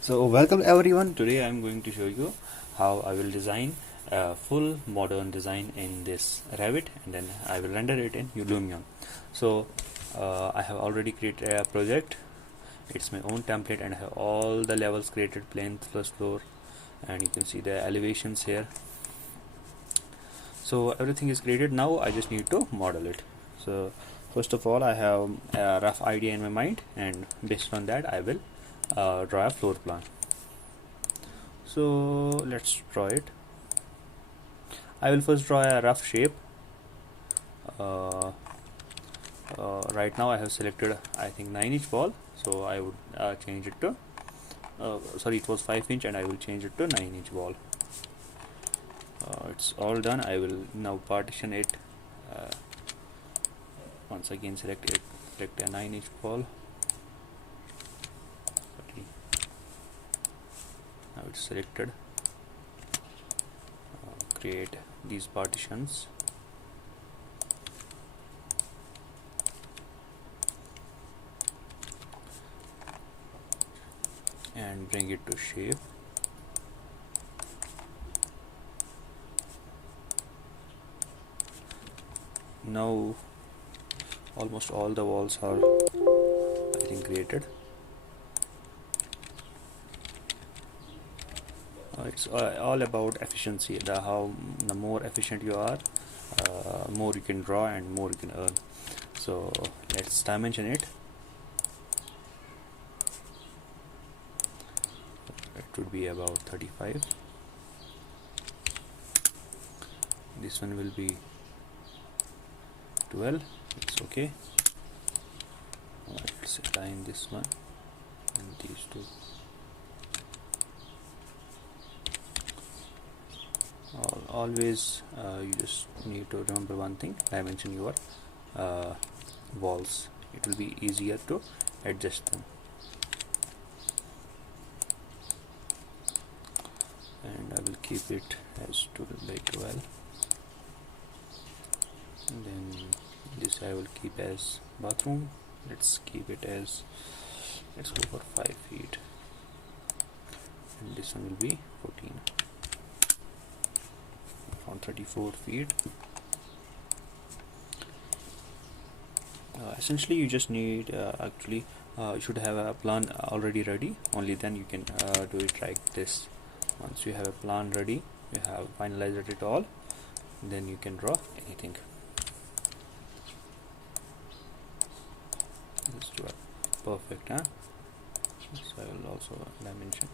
So welcome everyone. Today I'm going to show you how I will design a full modern design in this Revit, and then I will render it in lumion. So I have already created a project. It's my own template and I have all the levels created: plinth, first floor, and you can see the elevations here. So everything is created. Now I just need to model it. So first of all, I have a rough idea in my mind, and based on that I will draw a floor plan. So let's draw it. I will first draw a rough shape. Right now I have selected, I think, 9-inch wall, so I would change it to sorry, it was 5-inch, and I will change it to 9-inch wall. It's all done. I will now partition it. Once again, select a 9-inch wall. Now it's selected. Create these partitions. And bring it to shape. Now almost all the walls are, I think, created. It's all about efficiency. The more efficient you are, more you can draw and more you can earn. So let's dimension it. It would be about 35. This one will be 12. It's okay. Let's align this one and these two. Always you just need to remember one thing: dimension your walls. It will be easier to adjust them. And I will keep it as 12 by 12, and then this I will keep as bathroom. Let's keep it as, let's go for 5 feet, and this one will be 14, on 34 feet. Essentially you just need you should have a plan already ready. Only then you can do it like this. Once you have a plan ready, you have finalized it all, then you can draw anything. Let's draw perfect, huh? So I will also dimension.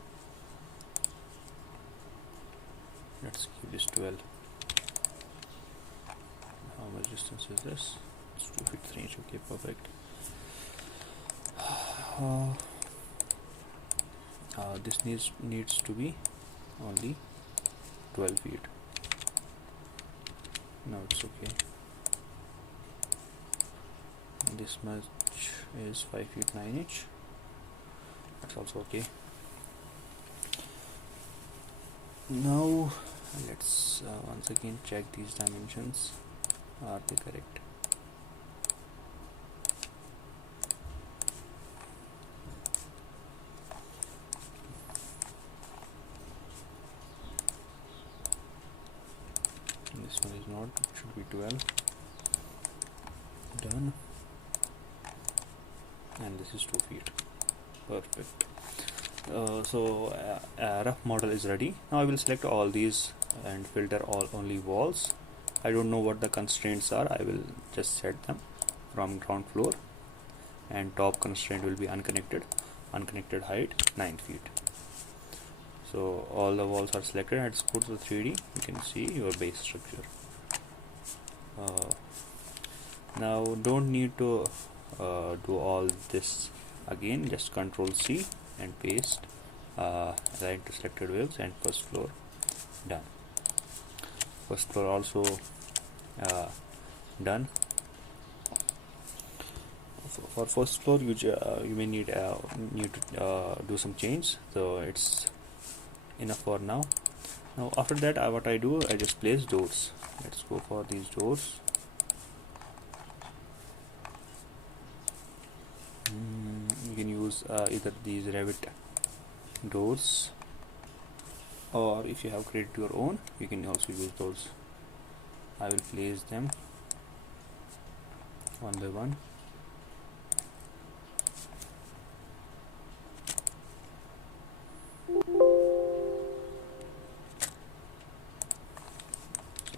Let's keep this 12. How much distance is this? It's 2 feet 3 inch. Okay, perfect. This needs to be only 12 feet. Now it's okay. And this much is 5 feet 9 inch. That's also okay. Now let's once again check these dimensions. Are they correct? This one is not. It should be 12. Done. And this is 2 feet. Perfect. So a rough model is ready. Now I will select all these and filter only walls. I don't know what the constraints are. I will just set them from ground floor, and top constraint will be unconnected height 9 feet. So all the walls are selected. Let's go to the 3D. You can see your base structure. Now don't need to do all this again. Just Control C and paste, align to selected waves, and first floor. Done. First floor also done. For first floor you may need to do some change, so it's enough for now. Now after that what I do, I just place doors. Let's go for these doors. You can use either these revit doors, or if you have created your own, you can also use those. I will place them one by one.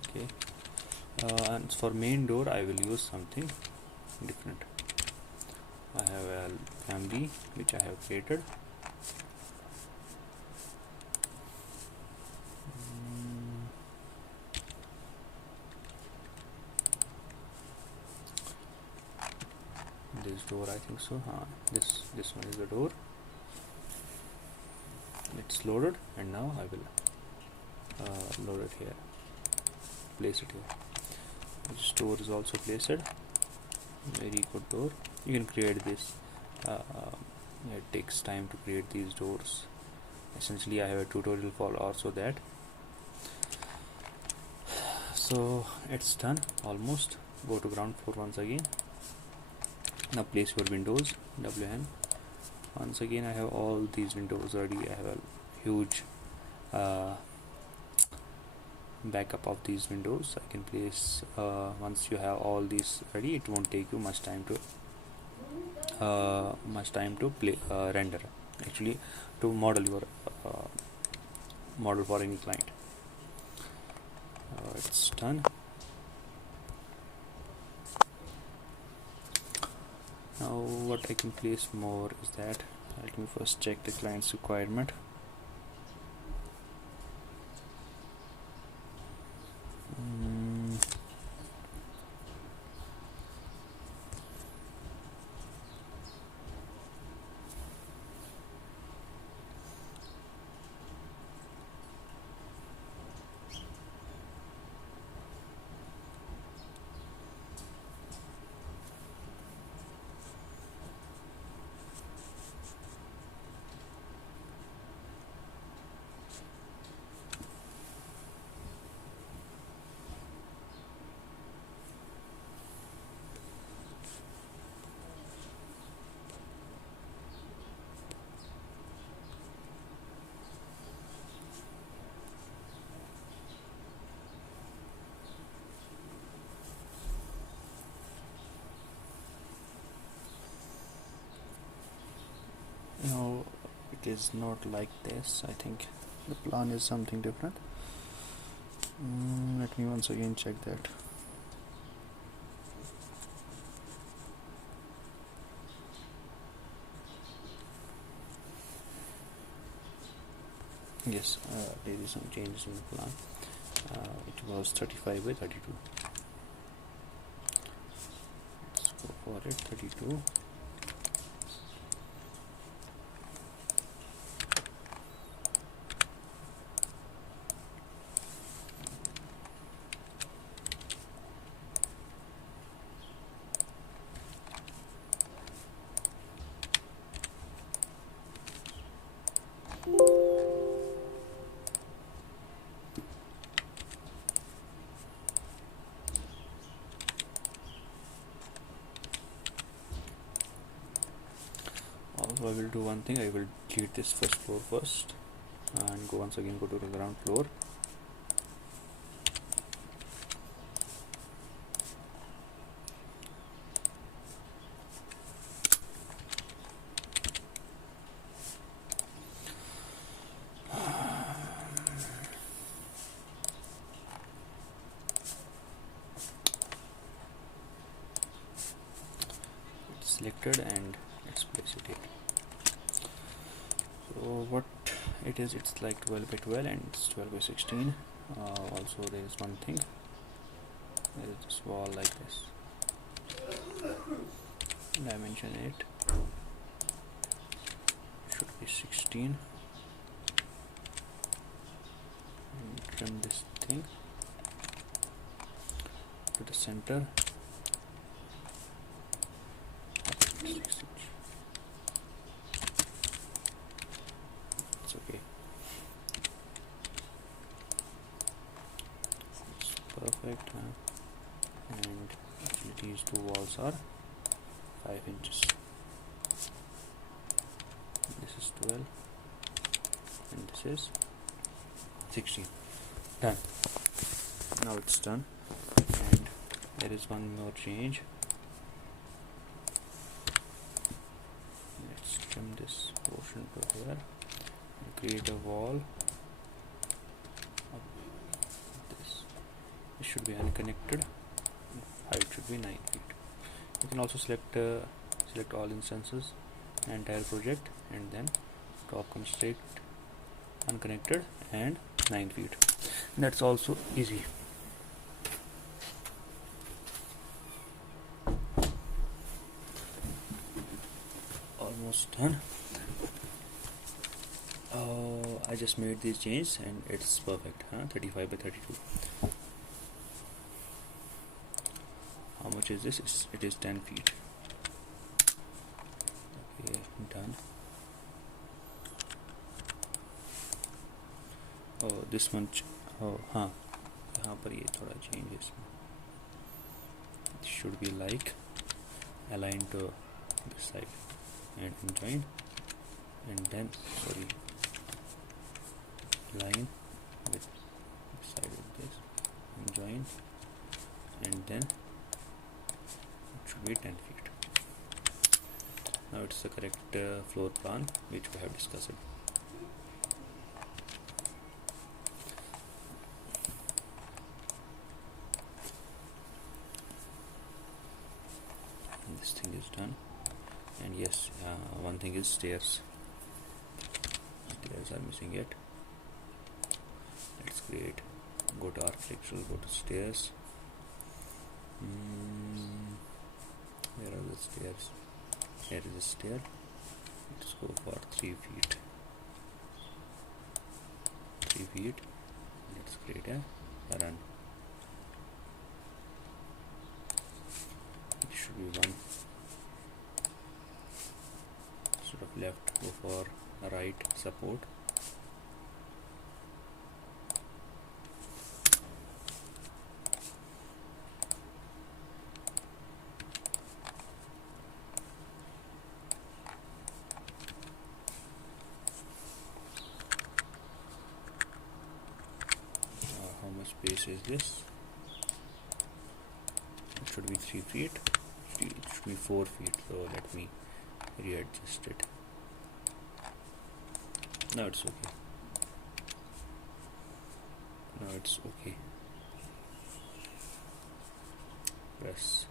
Okay, and for main door I will use something different. I have a family which I have created. This door, I think so. This one is the door. It's loaded, and now I will load it here. Place it here. This door is also placed. Very good door. You can create this. It takes time to create these doors. Essentially, I have a tutorial for also that. So it's done almost. Go to ground floor once again. Now place your windows, WN. Once again I have all these windows ready. I have a huge backup of these windows. I can place once you have all these ready, it won't take you much time to play render, actually, to model your model for any client. It's done. Now what I can place more is that, let me first check the client's requirement. No, it is not like this. I think the plan is something different. Let me once again check that. Yes, there is some changes in the plan. It was 35 by 32. Let's go for it, 32. Also, I will do one thing. I will delete this first floor first and go once again, go to the ground floor. It's selected and let's place it here. So what it is, it's like 12 by 12 and it's 12 by 16. Also there is one thing, there is this wall like this. Dimension it should be 16. And trim this thing to the center. 6 inch. It's okay. It's perfect. And actually these two walls are 5 inches. 12 and this is 16. Done. Now it's done, and there is one more change. Let's trim this portion to here and create a wall. This should be unconnected. Height should be 9 feet. You can also select all instances, entire project, and then top constraint, unconnected, and 9 feet. That's also easy. Almost done. I just made these changes and it's perfect. 35 by 32. How much is this? It is 10 feet. Okay, done. Oh, this much. Oh, यहाँ पर ये थोड़ा change है इसमें. It should be like aligned to this side and join, and then line with this side of this and join, and then it should be 10 feet. Now it's the correct floor plan which we have discussed. And this thing is done, and yes, one thing is stairs. Stairs are missing yet. Let's create. Go to architectural. Go to stairs. Where are the stairs? Here is a stair. Let's go for 3 feet. 3 feet. Let's create a run. It should be one. Instead of left, go for right support. How much space is this? It should be 3 feet. It should be 4 feet. So let me readjust it. Now it's okay. Now it's okay. Press.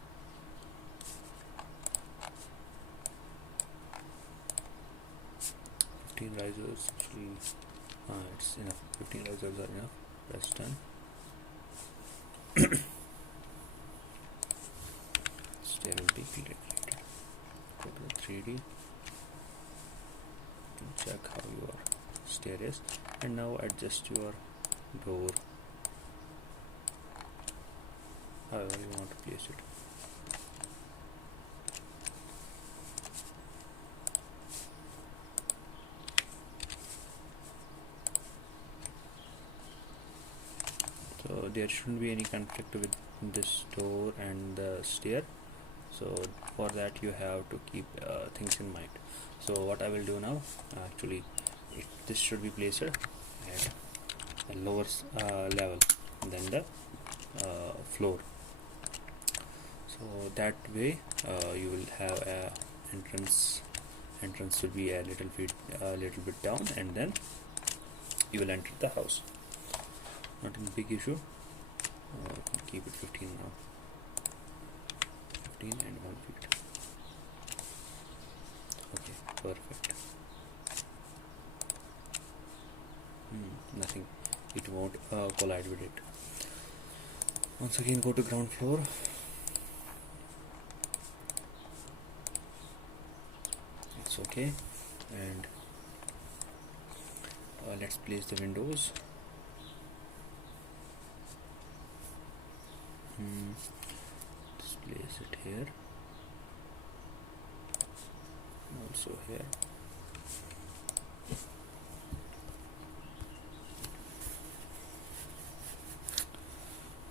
Risers. Actually, it's enough. 15 risers are enough. Press done. Stair will be created. Go to 3D. Check how your stair is, and now adjust your door however you want to place it. So there shouldn't be any conflict with this door and the stair, so for that you have to keep things in mind. So what I will do now, actually this should be placed at a lower level than the floor, so that way you will have a entrance will be a little bit down, and then you will enter the house. Not a big issue. Keep it 15 now. 15 and 1 feet. Okay, perfect. Nothing. It won't collide with it. Once again, go to ground floor. It's okay, and let's place the windows. Let's place it here, also here.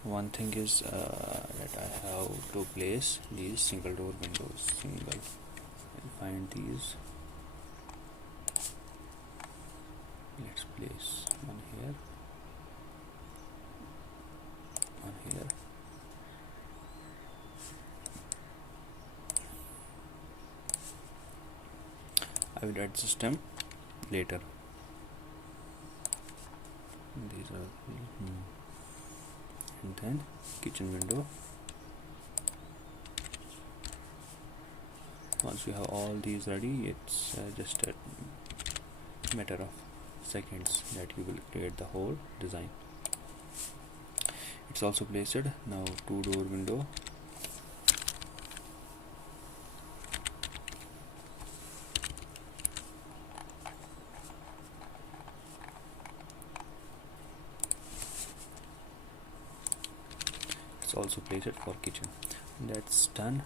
One thing is that I have to place these single door windows. I'll find these. Let's place one here, one here. I will adjust them later. These are and then kitchen window. Once we have all these ready, it's just a matter of seconds that you will create the whole design. It's also placed. Now 2-door window. It's also placed for kitchen. That's done.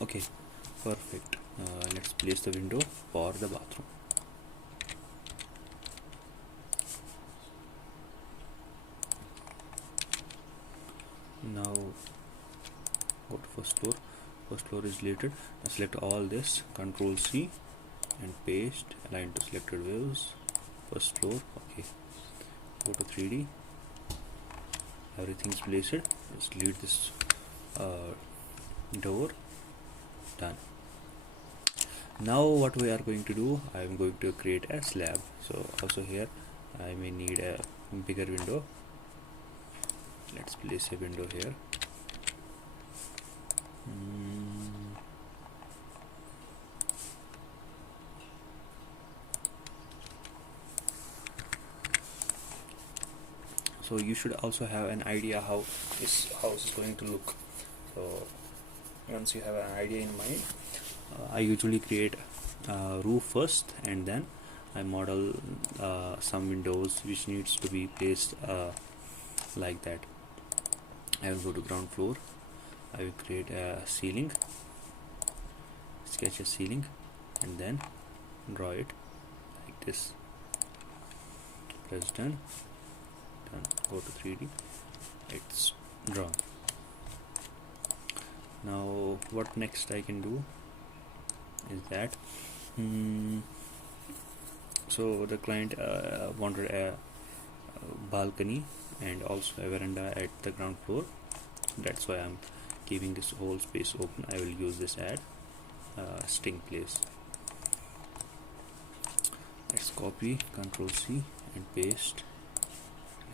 Okay, perfect. Let's place the window for the bathroom. Now go to first floor. First floor is deleted. Now select all this, Control C and paste, align to selected views. First floor. Okay, go to 3D. Everything's placed. Just delete this door. Done. Now what we are going to do, I am going to create a slab. So also here I may need a bigger window. Let's place a window here. So you should also have an idea how this house is going to look. So once you have an idea in mind, I usually create a roof first and then I model some windows which needs to be placed like that. I will go to ground floor. I will create a ceiling, sketch a ceiling and then draw it like this. Press done. Go to 3D. It's drawn. Now what next I can do is that so the client wanted a balcony and also a veranda at the ground floor. That's why I'm keeping this whole space open. I will use this as sting place. Let's copy, Control C and paste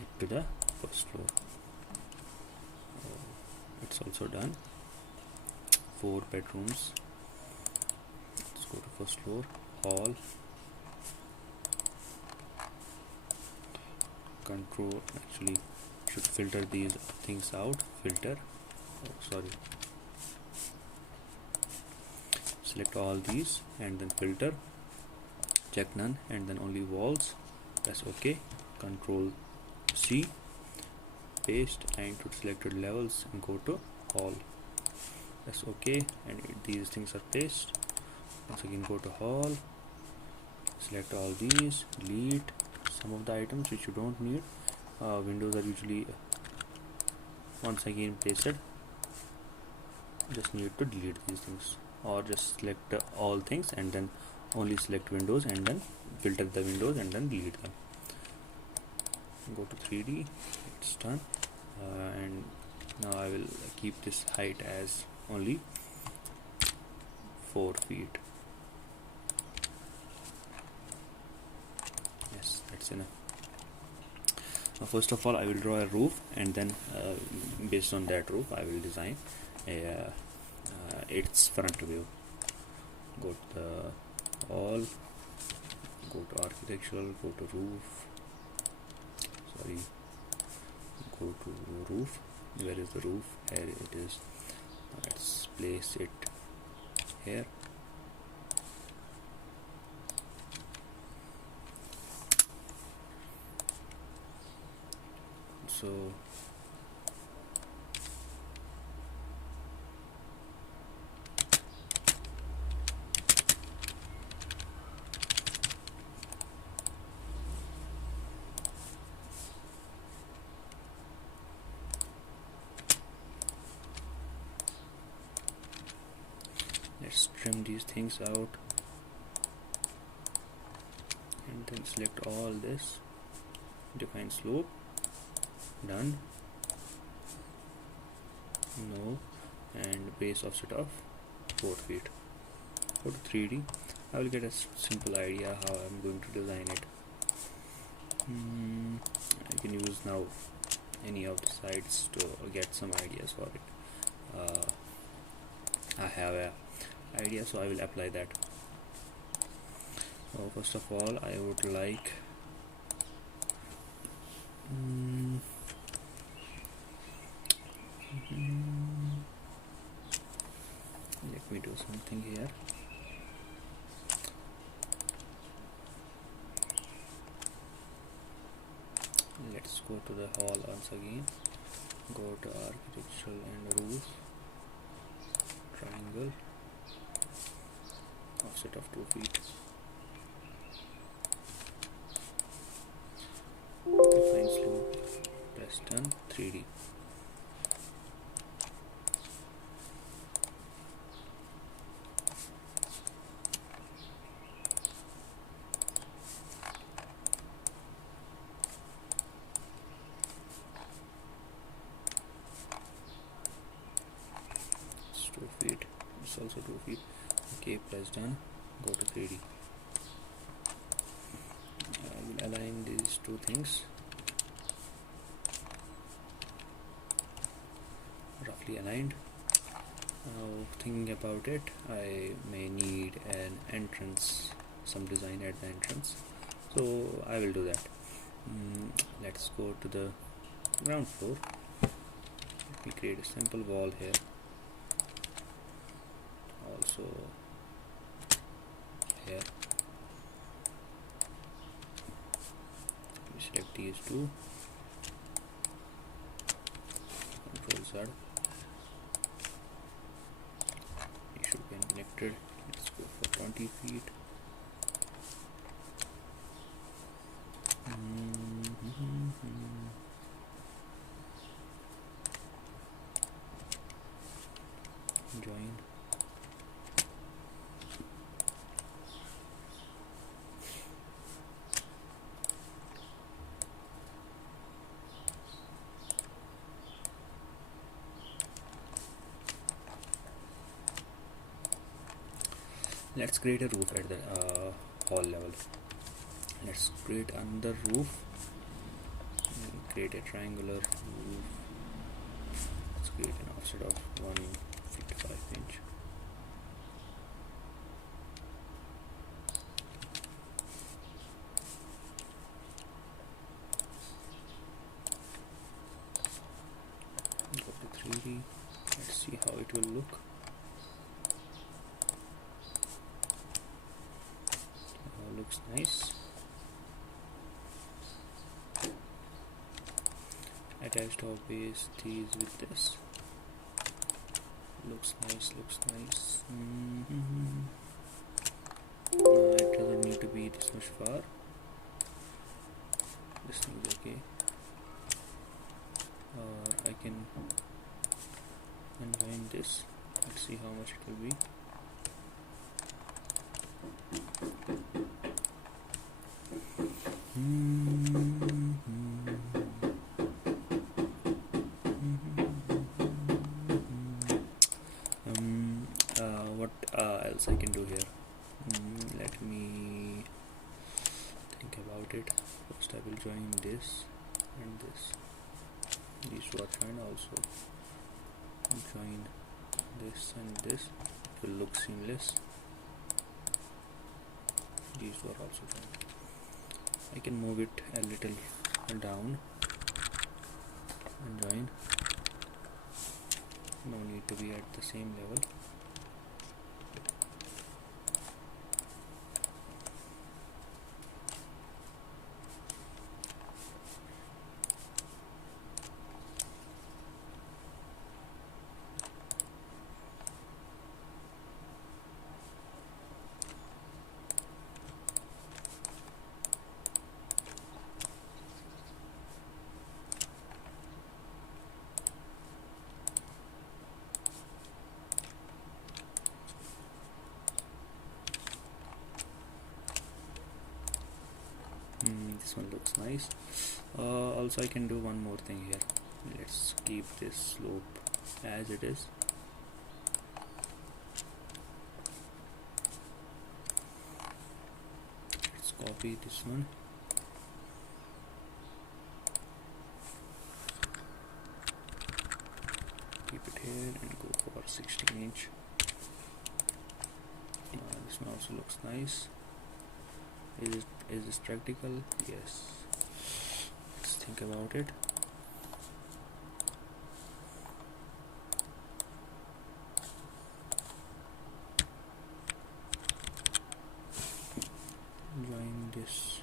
it to the first floor. It's also done. 4 bedrooms. Let's go to first floor, hall, control, actually should filter these things out, filter, select all these and then filter, check none and then only walls, press OK, Control C, paste and to selected levels and go to hall. That's okay, and these things are placed. Once again go to hall, select all these, delete some of the items which you don't need. Windows are usually once again placed. Just need to delete these things, or just select all things and then only select windows and then filter the windows and then delete them. Go to 3D, it's done. And now I will keep this height as only 4 feet. Yes, that's enough. Now first of all I will draw a roof and then based on that roof I will design its front view. Go to the wall, go to architectural, go to roof, go to roof. Where is the roof? Here it is. Let's place it here. So Let's trim these things out and then select all this, define slope, done, no, and base offset of 4 feet. Go to 3D. I will get a simple idea how I'm going to design it. I can use now any of the sides to get some ideas for it. I have a idea, so I will apply that. So first of all, I would like let me do something here. Let's go to the hall once again. Go to architectural and roof, triangle, offset of 2 feet. Define slope, press done, 3D. It's 2 feet. It's also 2 feet. Okay, press done. Go to 3D. I will align these two things roughly aligned. Now thinking about it, I may need an entrance, some design at the entrance, so I will do that. Let's go to the ground floor. Let me create a simple wall here. Also here. Select these two, Control Z. It should be unconnected. Let's go for 20 feet. Join. Let's create a roof at the hall level. Let's create another roof. Create a triangular roof. Let's create an offset of 155 inch. Go to 3D. Let's see how it will look. Looks nice. Attached our base these with this. Looks nice, looks nice. It doesn't need to be this much far. This thing is okay. Or I can unjoin this. Let's see how much it will be. What else I can do here? Let me think about it. First I will join this and this. These two are joined also. Join this and this. It will look seamless. These two are also joined. I can move it a little down and join. No need to be at the same level. one looks nice. Also I can do one more thing here. Let's keep this slope as it is. Let's copy this one. Keep it here and go for 16 inch. This one also looks nice. Is this practical? Yes. Let's think about it. Join this.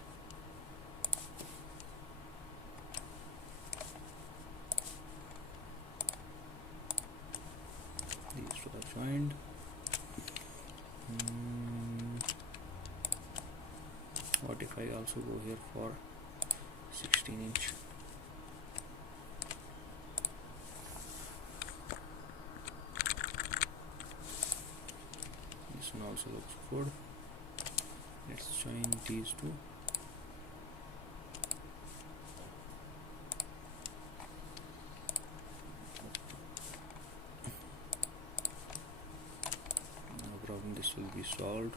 These two are joined. What if I also go here for 16 inch? This one also looks good. Let's join these two. No problem, this will be solved.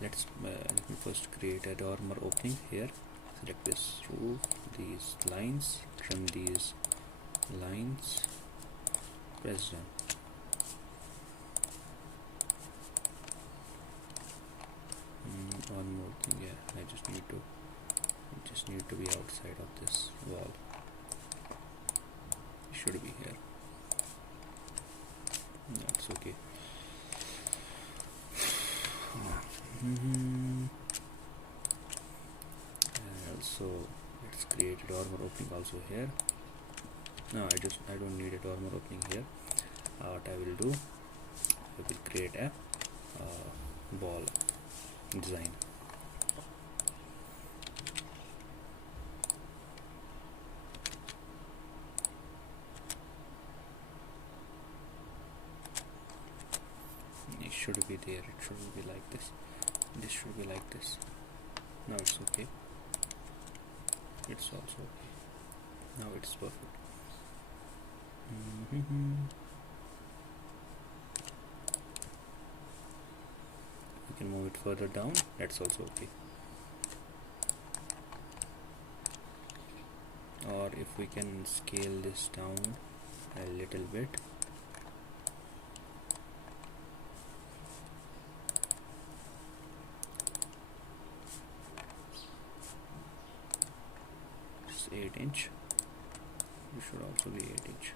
Let me first create a dormer opening here. Select this roof, these lines, trim these lines, press done. One more thing, yeah, I just need to be outside of this wall. It should be here. That's okay. And also let's create a dormer opening also here. No, I don't need a dormer opening here. What I will do, I will create a ball design. It should be there. It should be like this. This should be like this. Now it's okay. It's also okay. Now it's perfect. We can move it further down. That's also okay. Or if we can scale this down a little bit. It's 8 inch. It should also be 8 inch.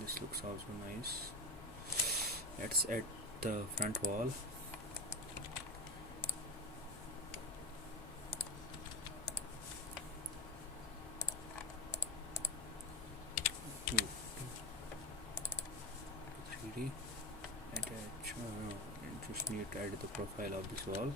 This looks also nice. Let's add the front wall. To 3D. Attach. I just need to add the profile of this wall.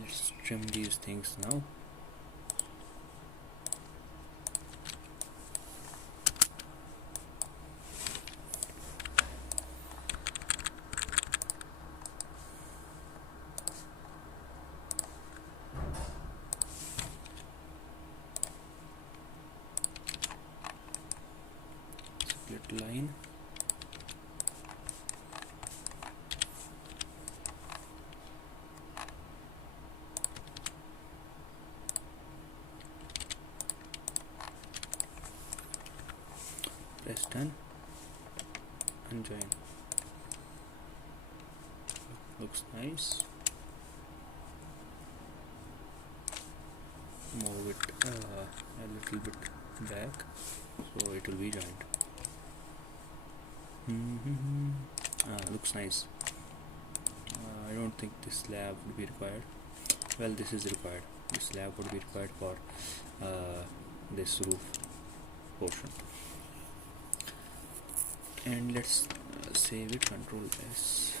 Let's trim these things now. Split line. Press done and join. Looks nice. Move it a little bit back so it will be joined. Looks nice. I don't think this slab would be required. Well, this is required. This slab would be required for this roof portion. And let's save it. Control S.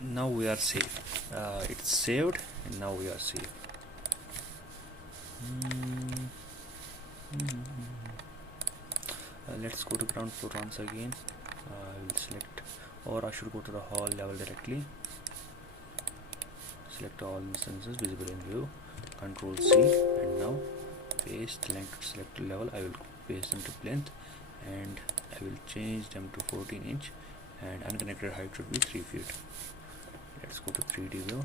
Now we are safe. It's saved, and now we are safe. Let's go to ground floor once again. I will select, or I should go to the hall level directly. Select all instances visible in view. Control C, and now paste length selected level. I will paste them to plinth, and I will change them to 14 inch, and unconnected height should be 3 feet. Let's go to 3D view.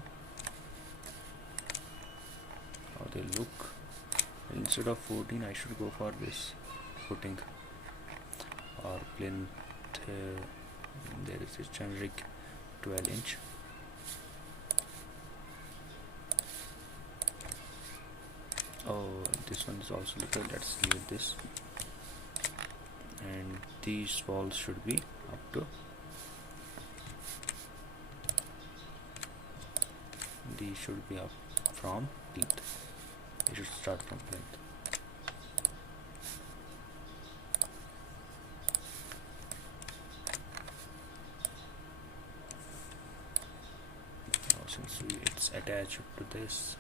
How they look. Instead of 14, I should go for this footing or plinth. There is this generic 12 inch. Oh, this one is also little. Let's leave this. And these walls should be up to. These should be up from Plinth. They should start from Plinth. Now since it's attached to this,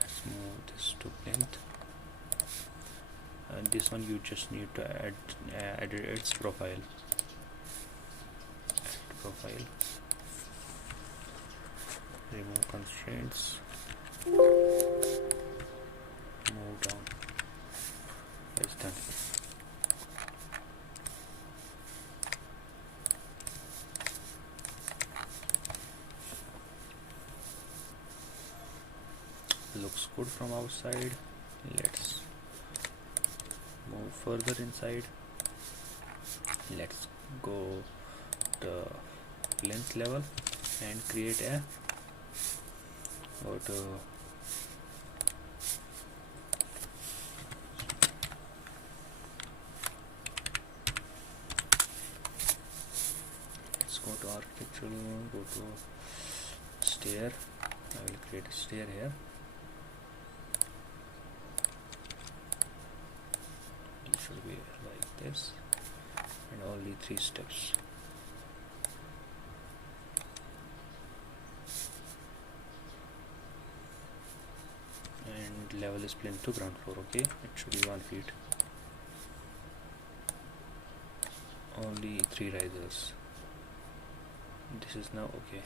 let's move this to Plinth. And this one you just need to add its profile. Add profile. Remove constraints, move down. It's done. Looks good from outside. Let's move further inside. Let's go to plinth level and create a let's go to architectural, go to stair. I will create a stair here. It should be like this, and only 3 steps. Level is plinth to ground floor. Okay, it should be 1 feet. Only 3 risers. This is now okay.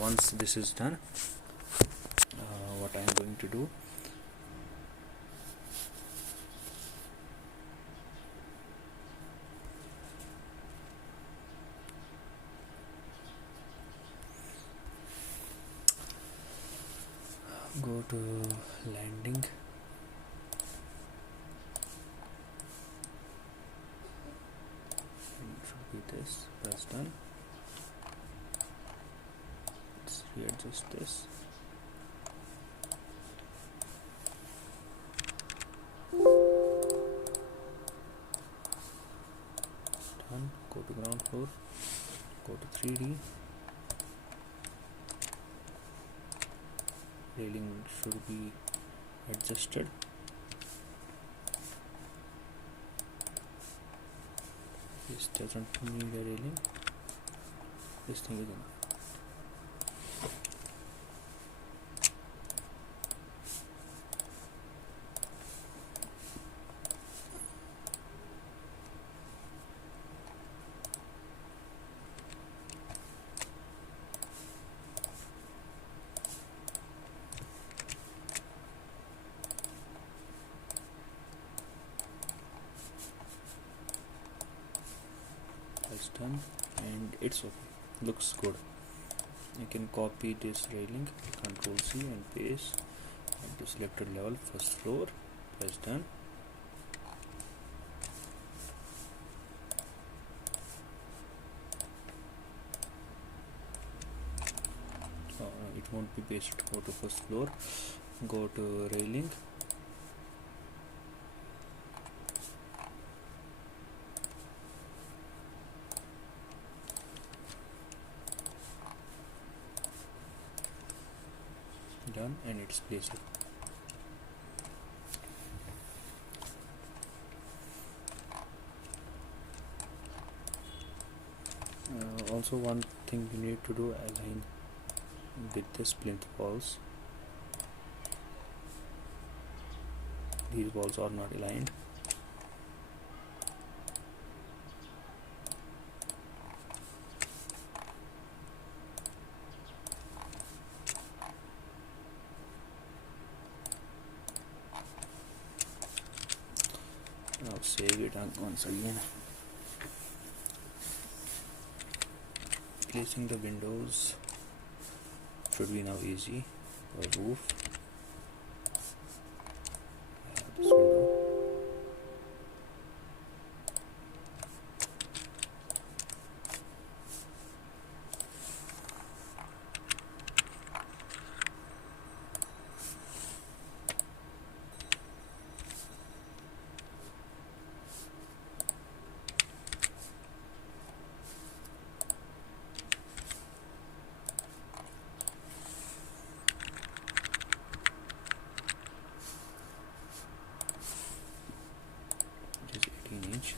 Once this is done, what I am going to do, go to landing, it should be this. Press done. Let's readjust this. Done. Go to ground floor, go to 3D. Railing should be adjusted. This doesn't need a railing. This thing is enough. done, and it's okay, looks good. You can copy this railing, Ctrl C and paste at the selected level, first floor, press done. It won't be pasted. Go to first floor, go to railing, done, and it's placed. Also one thing you need to do, align with this plinth walls. These walls are not aligned. Now save it once again. Placing the windows should be now easy. For roof, this window. It is 18 inch.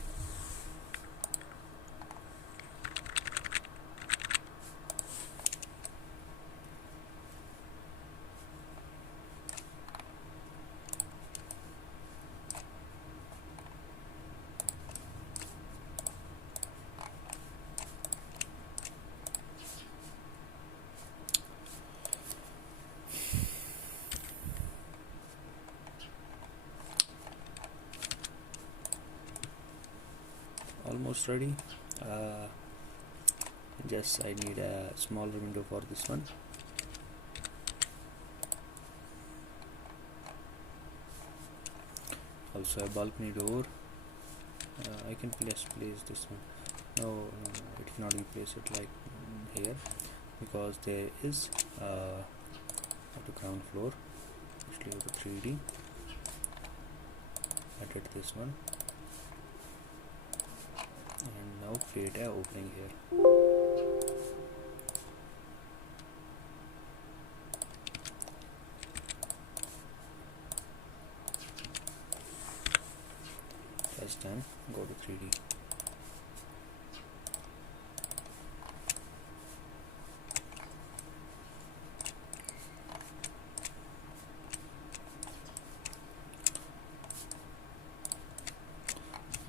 Almost ready. Just I need a smaller window for this one. Also a balcony door. I can place this one. No, it cannot be placed like here, because there is at the ground floor. Actually, the 3D. Added this one. And now create a opening here. That's done. Go to 3D.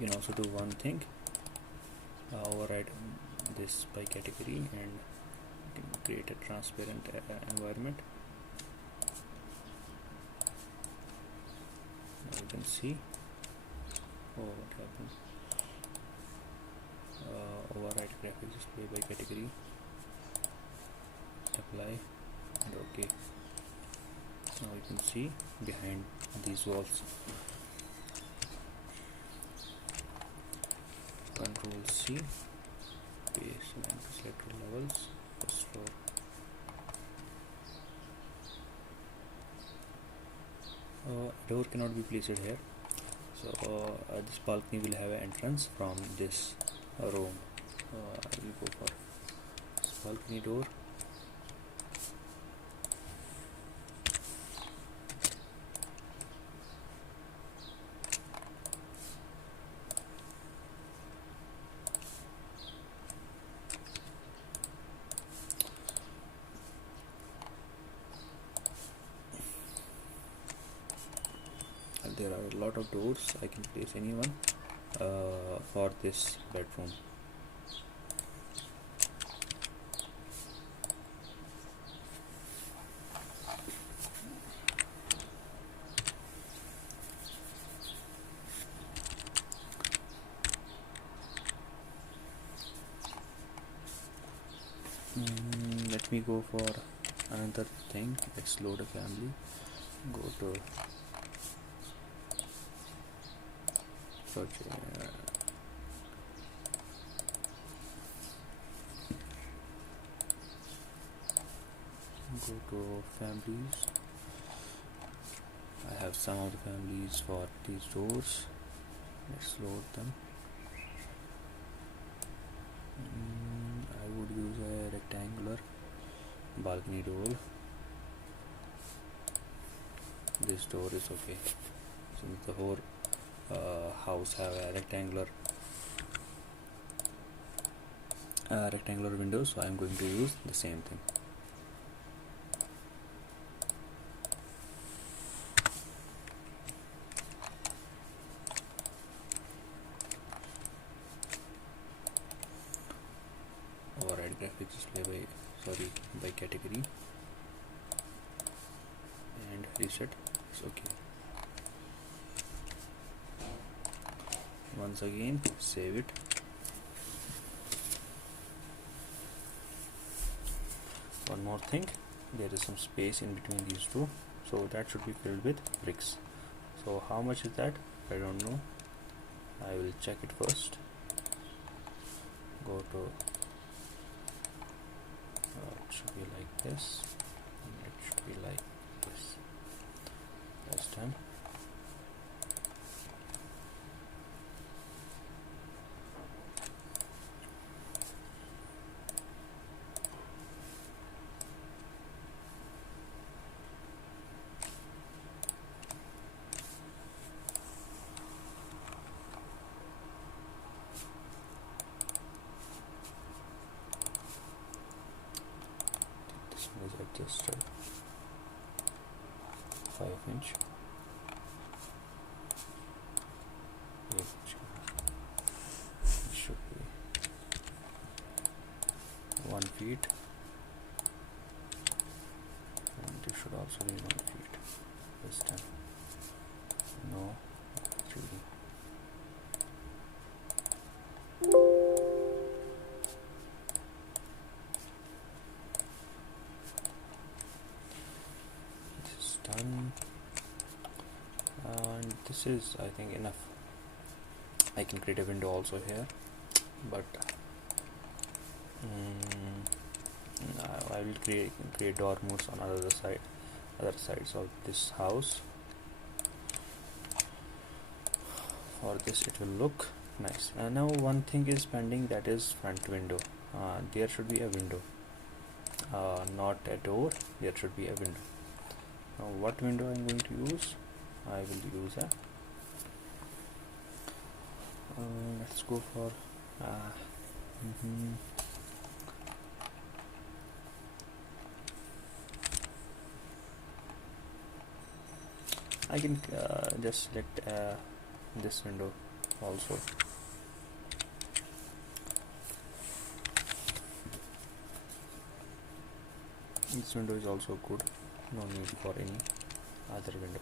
You can also do one thing. Override this by category and create a transparent environment. Now you can see what happens. Override graphic display by category, apply, and OK. Now you can see behind these walls. Ctrl C, paste and select levels, first floor. Door cannot be placed here, so this balcony will have an entrance from this room. I will go for this balcony door. There are a lot of doors. I can place any one for this bedroom. Let me go for another thing. Let's load a family. Go to project. Go to families. I have some of the families for these doors. Let's load them. I would use a rectangular balcony door. This door is okay. Since the whole house have a rectangular windows, so I'm going to use the same thing. Override graphics display by category and reset. It's okay. Once again, save it. One more thing, there is some space in between these two, so that should be filled with bricks. So how much is that? I don't know. I will check it first. Go to it should be like this, and it should be like this. That's done. This one is adjusted 5-inch. 8-inch. It should be 1 feet, and it should also be 1 feet. This time, no, 3. This is done, and this is, I think, enough. I can create a window also here, but I will create dormers on other sides of this house. For this, it will look nice. And now one thing is pending, that is front window. There should be a window, not a door. There should be a window. Now what window I'm going to use? I will use a let's go for I can just select this window also. This window is also good, no need for any other window.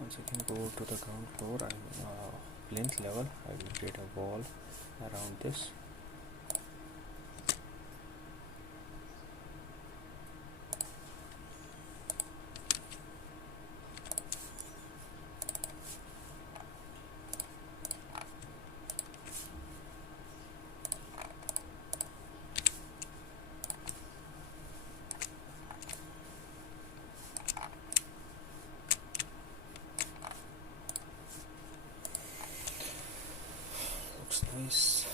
Once again, go to the ground floor. I'm plinth level. I will create a wall around this. Looks nice.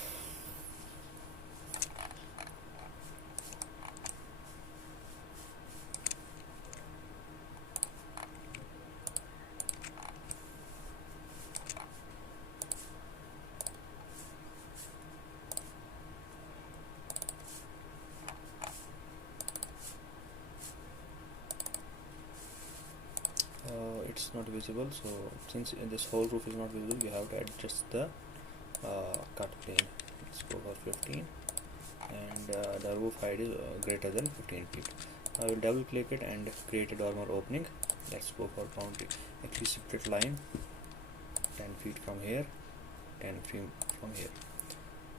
It's not visible, so since this whole roof is not visible, you have to adjust the cut plane. Let's go for 15, and the roof height is greater than 15 feet. I will double click it and create a dormer opening. Let's go for boundary. Actually, separate line 10 feet from here, 10 feet from here.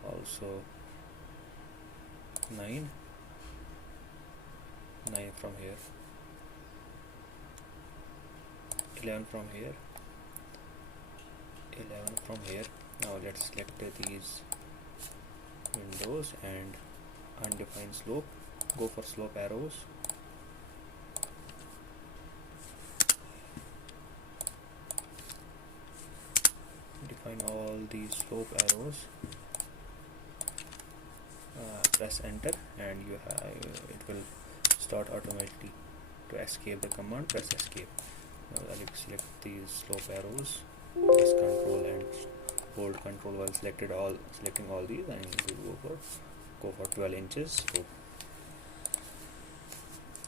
Also 9 from here, 11 from here, 11 from here. Now let's select these windows and undefined slope. Go for slope arrows. Define all these slope arrows. Press enter, and it will start automatically. To escape the command, press escape. Now I will select these slope arrows. Press Control and hold Control while selecting all these, and we'll go for 12 inches. So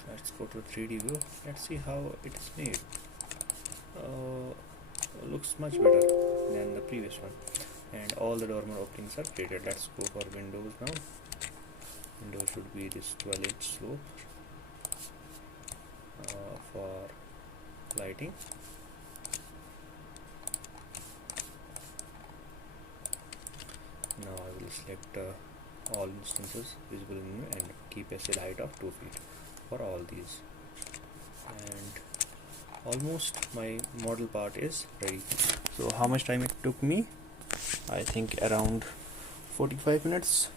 let's go to 3D view. Let's see how it is made. Looks much better than the previous one, and all the dormer openings are created. Let's go for windows now. Window should be this 12-inch slope for lighting. Now I will select all instances visible in view and keep a cell height of 2 feet for all these. And almost my model part is ready. So how much time it took me? I think around 45 minutes,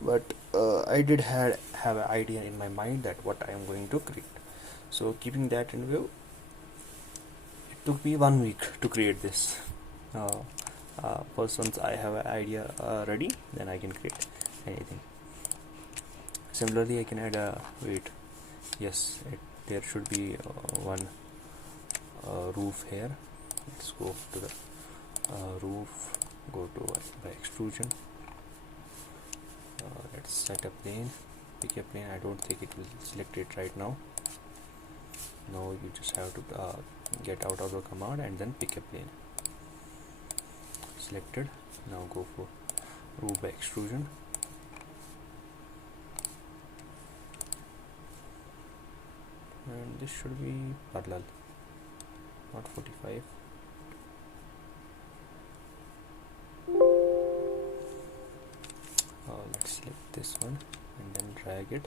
but I did have an idea in my mind that what I am going to create. So keeping that in view, it took me 1 week to create this. First, once I have an idea ready, then I can create anything. Similarly, I can add a wait. Yes, there should be one roof here. Let's go to the roof. Go to by extrusion. Let's set a plane. Pick a plane. I don't think it will select it right now. No, you just have to get out of the command and then pick a plane. Selected. Now go for roof by extrusion. And this should be parallel, not 45. Let's select this one and then drag it.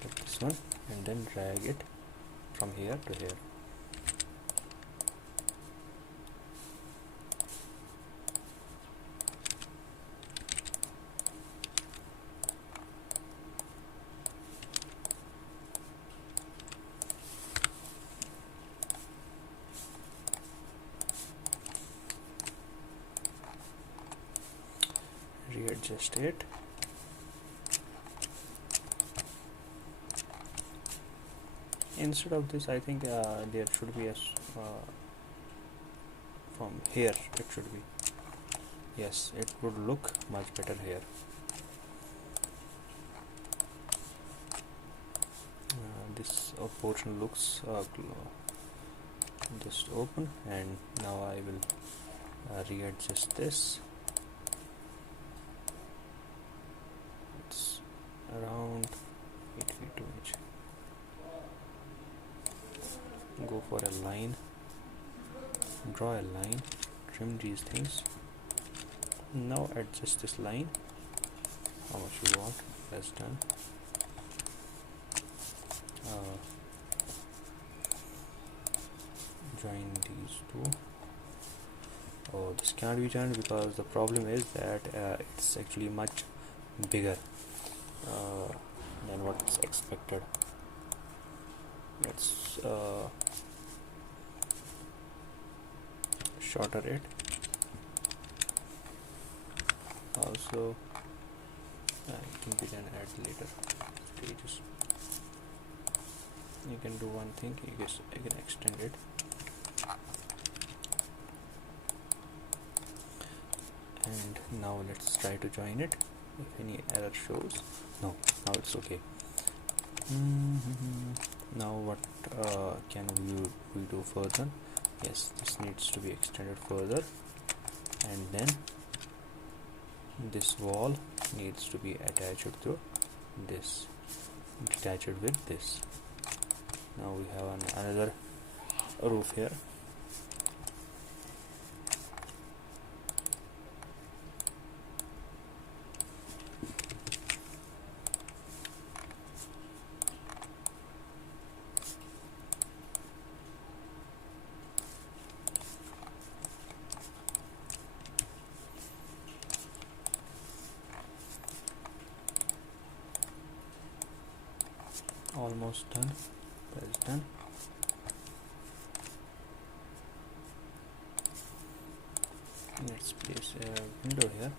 Select this one and then drag it from here to here. Readjust it. Instead of this, I think there should be a from here it should be. Yes, it would look much better here. This portion looks just open, and now I will readjust this. It's around 8 feet 2 inch. go for a line, draw a line, trim these things. Now adjust this line how much you want. That's done. Join these two. Oh, this can't be joined because the problem is that it's actually much bigger than what's expected. Let's shorter it. Also, I think we can add later stages. You can do one thing. I can extend it. And now let's try to join it. If any error shows, no, now it's okay. Now what can we do further? Yes, this needs to be extended further, and then this wall needs to be attached to this, detached with this. Now we have another roof here. Almost done. That's done. Let's place a window here.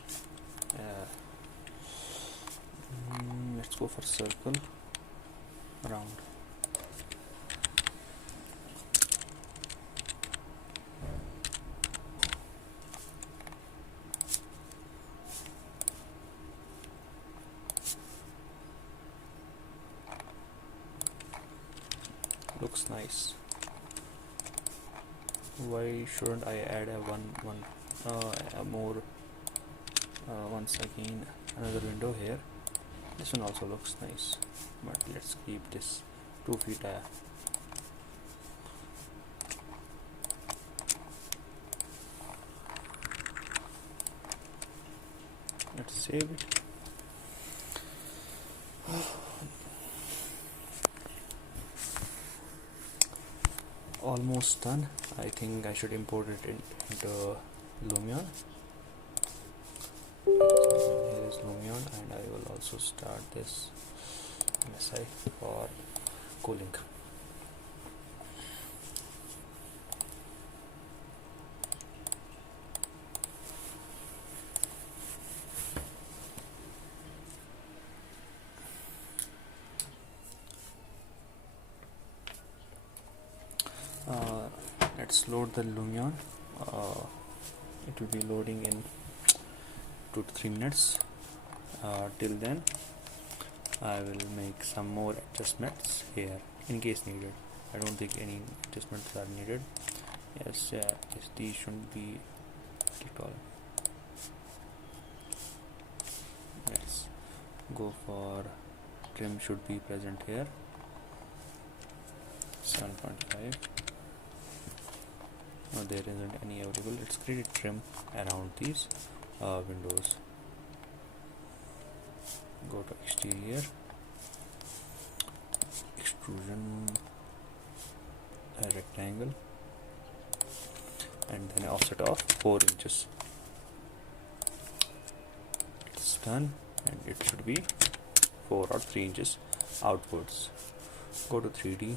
Let's go for circle round. Looks nice. Why shouldn't I add a more once again another window here? This one also looks nice, but let's keep this 2 feet let's save it. Almost done. I think I should import it into Lumion. Here is Lumion, and I will also start this MSI for cooling. Let's load the Lumion. It will be loading in 2 to 3 minutes. Till then, I will make some more adjustments here in case needed. I don't think any adjustments are needed. Yes, these shouldn't be clicked all. Let's go for trim should be present here. 7.5. No, there isn't any available. Let's create a trim around these windows. Go to exterior, extrusion, a rectangle, and then offset of 4 inches. It's done, and it should be 4 or 3 inches outwards. Go to 3D.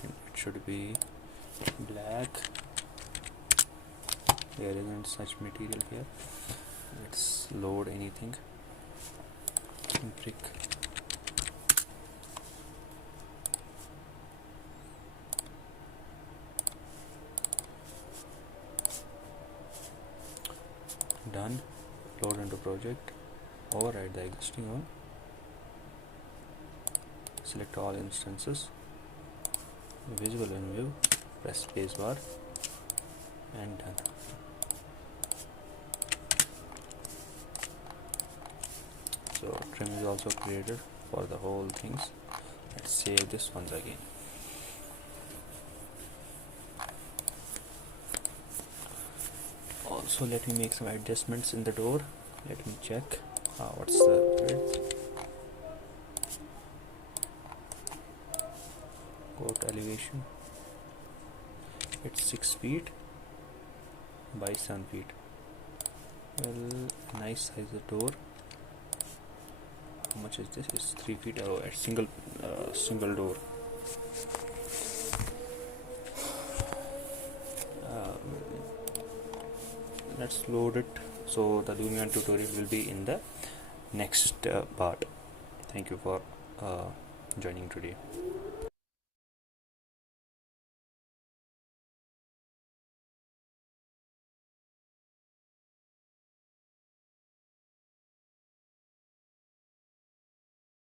It should be black. There isn't such material here. Let's load anything. Brick. Done. Load into project. Override the existing one. select all instances, visible in view, press spacebar, and done. So trim is also created for the whole things. Let's save this once again. Also, let me make some adjustments in the door. Let me check what's the width. Court elevation, it's 6 feet by 7 feet. Well, nice size the door. How much is this? It's 3 feet. Oh, a single door. Let's load it. So the Lumion tutorial will be in the next part. Thank you for joining today.